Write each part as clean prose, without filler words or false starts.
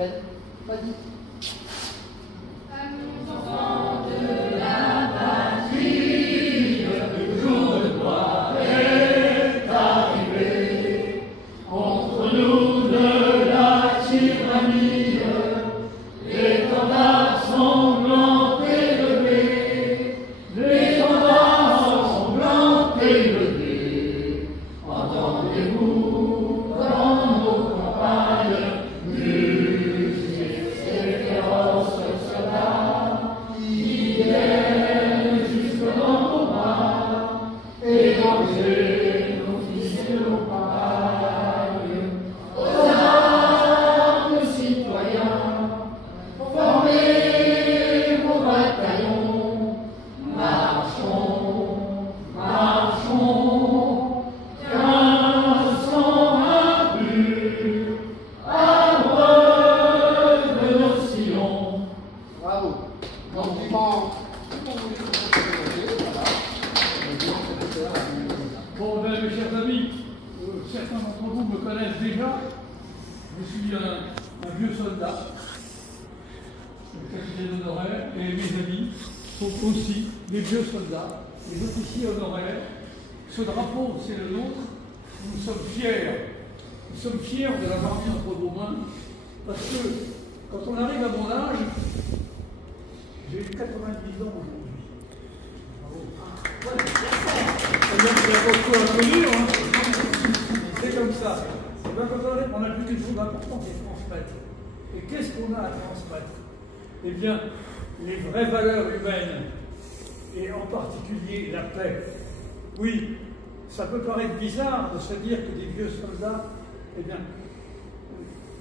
Ben, vas-y. Bon, mes chers amis, certains d'entre vous me connaissent déjà. Je suis un vieux soldat, le capitaine honoraire, et mes amis sont aussi des vieux soldats, des officiers honoraires. Ce drapeau, c'est le nôtre. Nous sommes fiers. Nous sommes fiers de l'avoir mis entre vos mains, parce que quand on arrive à mon âge, j'ai 90 ans aujourd'hui. Bravo. C'est comme ça. On n'a plus qu'une chose importante, c'est transmettre. Et qu'est-ce qu'on a à transmettre? Eh bien, les vraies valeurs humaines, et en particulier la paix. Oui, ça peut paraître bizarre de se dire que des vieux soldats, eh bien,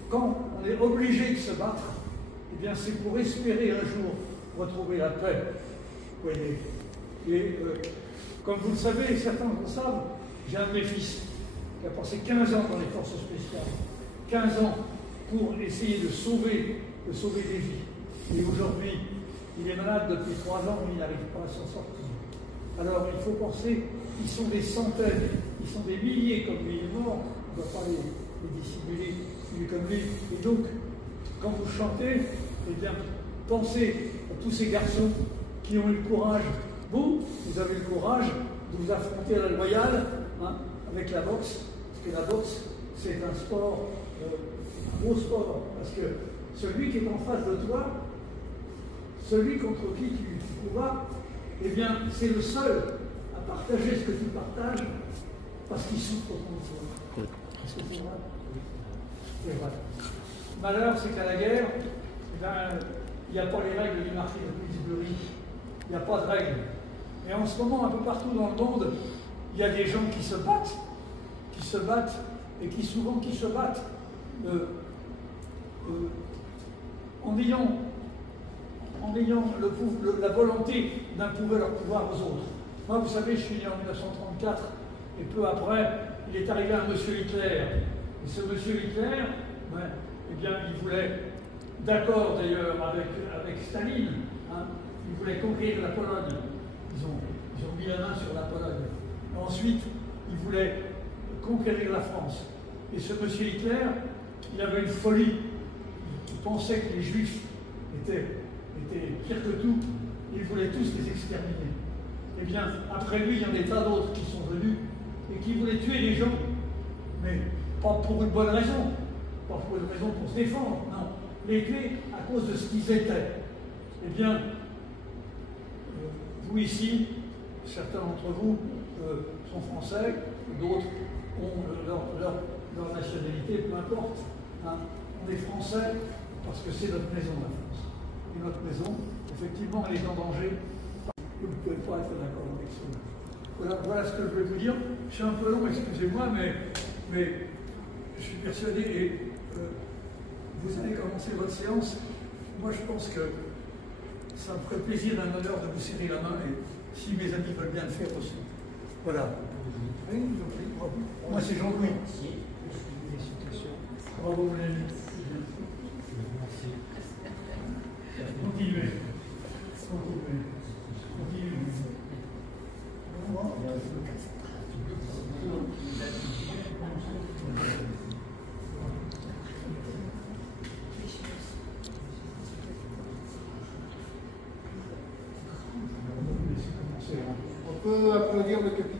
quand on est obligé de se battre, eh bien, c'est pour espérer un jour retrouver la paix. Vous voyez. Et comme vous le savez, certains le savent, j'ai un de mes fils qui a passé 15 ans dans les forces spéciales. 15 ans pour essayer de sauver des vies. Et aujourd'hui, il est malade depuis 3 ans, mais il n'arrive pas à s'en sortir. Alors il faut penser, ils sont des centaines, ils sont des milliers comme lui, il est mort, on ne doit pas les dissimuler, il est comme lui. Et donc, quand vous chantez, eh bien, pensez à tous ces garçons qui ont eu le courage. Vous avez le courage de vous affronter à la loyale avec la boxe, parce que la boxe, c'est un sport, un gros sport, parce que celui qui est en face de toi, celui contre qui tu combats, eh bien, c'est le seul à partager ce que tu partages, parce qu'il souffre contre toi. Est-ce que c'est vrai? C'est vrai. Malheur, c'est qu'à la guerre, eh bien, il n'y a pas les règles du marquis de Pillsbury. Il n'y a pas de règles. Et en ce moment, un peu partout dans le monde, il y a des gens qui se battent, et qui souvent se battent en ayant la volonté d'imposer leur pouvoir aux autres. Moi, vous savez, je suis né en 1934, et peu après, il est arrivé un monsieur Hitler. Et ce monsieur Hitler, eh bien, il voulait, d'accord d'ailleurs avec Staline, il voulait conquérir la Pologne. Ils ont mis la main sur la Pologne. Ensuite, il voulait conquérir la France. Et ce monsieur Hitler, il avait une folie. Il pensait que les Juifs étaient pires que tout. Il voulait tous les exterminer. Eh bien, après lui, il y en a des tas d'autres qui sont venus et qui voulaient tuer les gens. Mais pas pour une bonne raison. Pas pour une raison pour se défendre. Non. Les tuer à cause de ce qu'ils étaient. Eh bien, vous ici, certains d'entre vous sont français, d'autres ont leur nationalité, peu importe. On est français parce que c'est notre maison, la France. Et notre maison, effectivement, elle est en danger. Vous ne pouvez pas être d'accord avec ça. Voilà ce que je vais vous dire. Je suis un peu long, excusez-moi, mais je suis persuadé, et vous allez commencer votre séance. Moi, je pense que ça me ferait plaisir, un honneur de vous serrer la main, et si mes amis veulent bien le faire aussi. Voilà. Oui, bravo. Moi, c'est Jean-Louis. Bravo, mon ami. Continuez.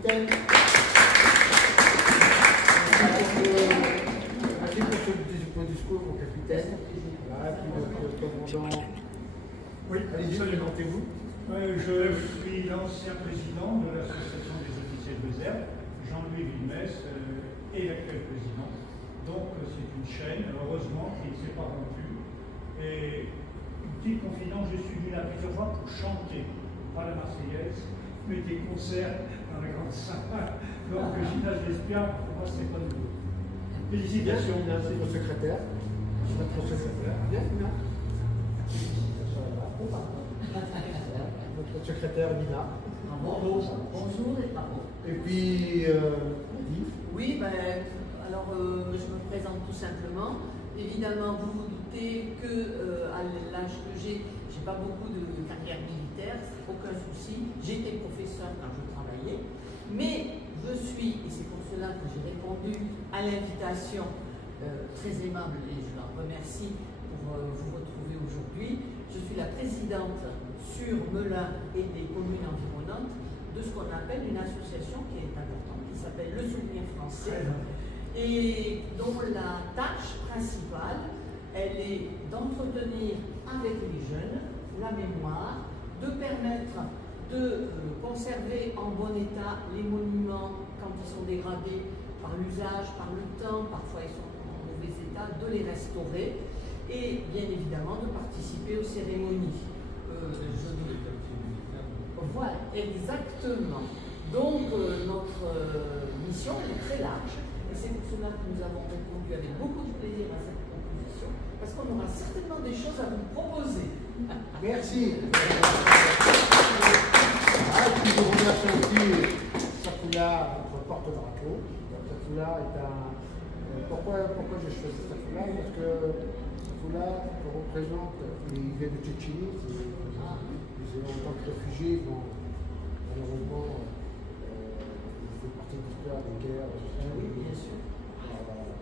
capitaine. Merci pour ce discours, mon capitaine. Voilà, puis notre commandant. Oui, allez-y, présentez-vous. Je suis l'ancien président de l'association des officiers de réserve, Jean-Louis Villemès, et l'actuel président. Donc c'est une chaîne, heureusement, qui ne s'est pas rompue. Et une petite confidence, je suis venu là plusieurs fois pour chanter, pas la Marseillaise, mais des concerts dans la grande salle. Donc Gymnase d'Espiard, pour moi, ce n'est pas nouveau. Félicitations. C'est votre secrétaire. Votre secrétaire. Bien, bien. Notre secrétaire Nina. Bonjour. Bonjour et bravo. Et puis, oui, alors je me présente tout simplement. Évidemment, vous vous doutez que à l'âge que j'ai pas beaucoup de carrière militaire, aucun souci. J'étais professeur quand je travaillais, mais je suis, et c'est pour cela que j'ai répondu à l'invitation très aimable, et je leur remercie pour vous retrouver aujourd'hui. Je suis la présidente sur Melun et des communes environnantes de ce qu'on appelle une association qui est importante, qui s'appelle Le Souvenir Français, et dont la tâche principale, elle est d'entretenir avec les jeunes la mémoire, de permettre de conserver en bon état les monuments quand ils sont dégradés par l'usage, par le temps, parfois ils sont en mauvais état, de les restaurer et bien évidemment de participer aux cérémonies. Voilà, exactement. Donc notre mission est très large et c'est pour cela que nous avons répondu avec beaucoup de plaisir à cette proposition parce qu'on aura certainement des choses à vous proposer. Merci. Puis je remercie aussi Safoula, notre porte-drapeau. Safoula est un... Pourquoi j'ai choisi Safoula? Parce que Safoula représente, il vient de Tchétchénie, en tant que réfugié, bon, malheureusement, il fait partie de l'histoire des guerres oui, bien sûr.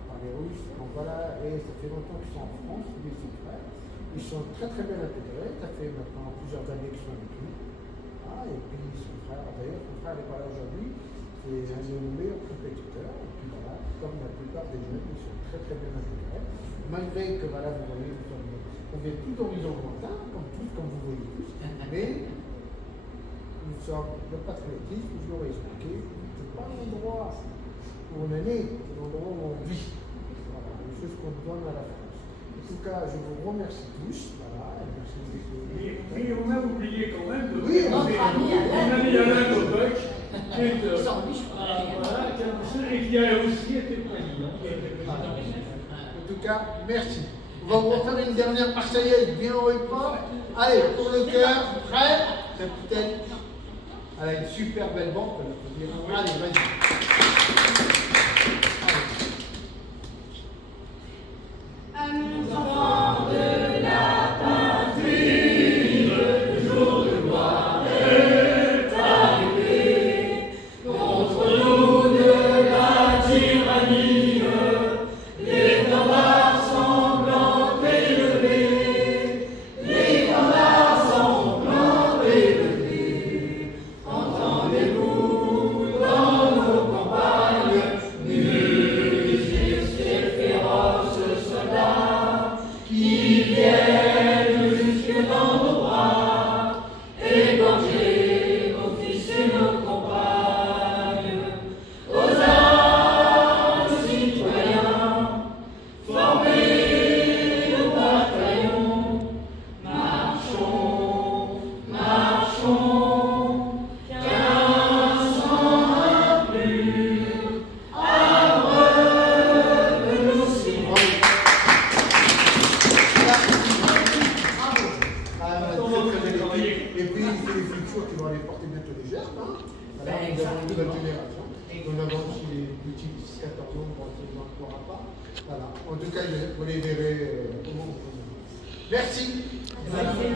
Par les Russes. Donc voilà, et ça fait longtemps qu'ils sont en France, ils sont frères. Ils sont très très bien intégrés, ça fait maintenant plusieurs années qu'ils sont avec nous. Ah, et puis son frère, d'ailleurs, son frère n'est pas là aujourd'hui, c'est un de nos meilleurs compétiteurs. Et puis voilà, comme la plupart des jeunes, ils sont très très bien intégrés. Malgré que voilà, vous voyez, on vient tous d'horizons lointains, comme vous voyez tous, mais nous sommes le patriotisme, je l'aurais expliqué, c'est pas l'endroit où on est né, c'est l'endroit où on vit. Voilà, c'est ce qu'on donne à la France. En tout cas, je vous remercie tous. Voilà, merci. Mais on a oublié quand même de oui, notre ami Alain Gobec, qui est voilà, et qui a aussi été président. En tout cas, merci. On va vous refaire une dernière Marseillaise bien haut et fort. Allez, pour le cœur, prêt? Capitaine. Elle a une super belle banque. Allez, vas-y. À nos enfants de la patrie, le jour de gloire est arrivé. Contre nous de la tyrannie, l'étendard sanglant élevé, l'étendard sanglant élevé. Entendez-vous dans nos campagnes, mugir ces féroces soldats qui viennent jusque dans nos bras, égorger nos fils et nos compagnes. Aux armes, citoyens, formez nos bataillons, marchons, marchons, qu'un sang impur abreuve nos ciments. Et puis, c'est les futurs qui vont aller porter bientôt les gestes. Hein. Voilà, nous avons une nouvelle génération. Nous avons aussi les petits 14 ans, on ne pourra pas. Voilà. En tout cas, vous les verrez. Merci. Merci.